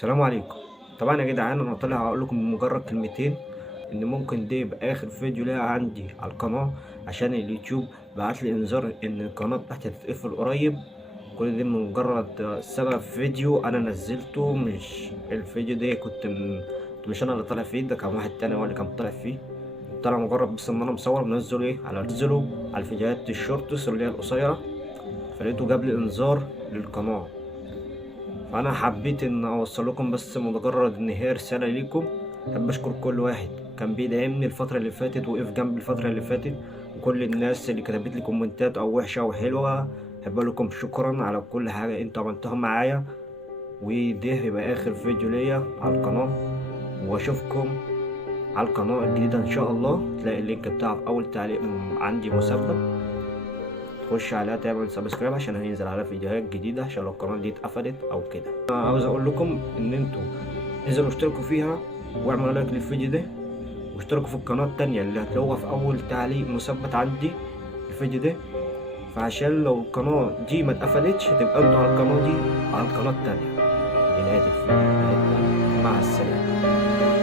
السلام عليكم. طبعا يا جدعان انا طالع اقول لكم بمجرد كلمتين ان ممكن ده يبقى اخر فيديو ليا عندي على القناه، عشان اليوتيوب بعت لي انذار ان القناه بتاعتي هتتقفل قريب. كل ده من مجرد سبب فيديو انا نزلته. مش الفيديو ده مش انا اللي طالع فيه، ده كان واحد تاني هو اللي كان طالع فيه. طلع مجرد بس ان انا مصور منزله على الفيديوهات الشورتس اللي هي القصيره، فلقيته جاب لي انذار للقناه. فانا حبيت ان اوصل لكم بس مجرد ان هي رساله ليكم. احب اشكر كل واحد كان بيدعمني الفتره اللي فاتت، وقف جنبي الفتره اللي فاتت، وكل الناس اللي كتبت لي كومنتات او وحشه او حلوه. احب اقول لكم شكرا على كل حاجه انتوا عملتوها معايا. وده يبقى اخر فيديو ليا على القناه، واشوفكم على القناه الجديده ان شاء الله. تلاقي اللينك بتاعه في اول تعليق عندي مثبت، تخش عليها تعمل سبسكرايب عشان هينزل عليها فيديوهات جديدة، عشان لو القناة دي اتقفلت او كده. انا عاوز اقول لكم ان انتوا انزلوا اشتركوا فيها واعملوا لايك للفيديو ده، واشتركوا في القناة التانية اللي هتلاقوها في اول تعليق مثبت عندي في الفيديو ده. فعشان لو القناة دي ما اتقفلتش تبقى انتوا على القناة دي على القناة التانية. دي نهاية الفيديو، مع السلامة.